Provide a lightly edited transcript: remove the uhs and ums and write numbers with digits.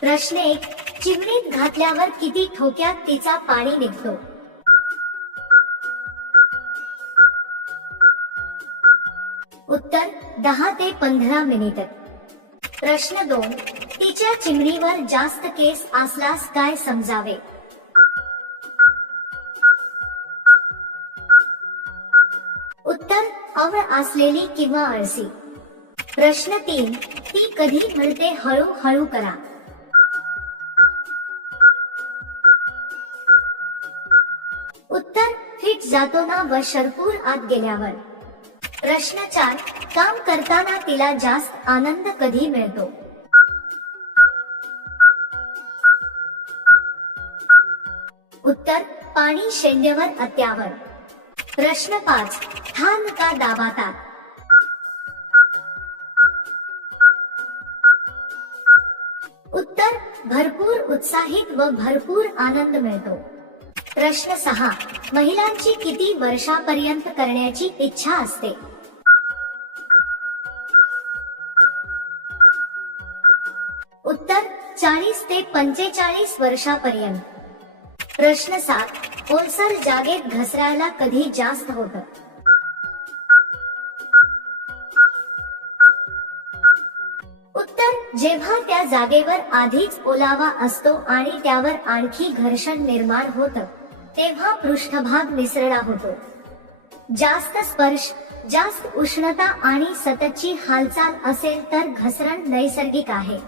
प्रश्न 1. चिमणीत घातल्यावर किती ठोक्यात तिचा पाणी निघतो? उत्तर 10 ते 15 मिनिटे. प्रश्न 2. तिच्या चिमणीवर जास्त केस असल्यास काय समजावे? उत्तर आवळ असलेली किंवा आळसी. प्रश्न 3. ती कधी म्हणते हळूहळू करा? उत्तर फिट जातो ना व शरपूर आत गेल्यावर. प्रश्न 4. काम करताना तिला जास्त आनंद कधी मिळतो? उत्तर पाणी शेंड्यावर अत्यावर. प्रश्न 5. ठाण का दाबातात? उत्तर भरपूर उत्साहित व भरपूर आनंद मिळतो. प्रश्न 6. महिलांची किती वर्षापर्यंत करण्याची इच्छा असते? उत्तर 40 ते 45 वर्षापर्यंत. प्रश्न 7. ओलसर जागेत घसरायला कधी जास्त होतं? उत्तर जेव्हा त्या जागेवर आधीच ओलावा असतो आणि त्यावर आणखी घर्षण निर्माण होतं तेव्हा पृष्ठभाग निसरडा होतो. जास्त स्पर्श, जास्त उष्णता आणि सततची हालचाल असेल तर घसरण नैसर्गिक आहे.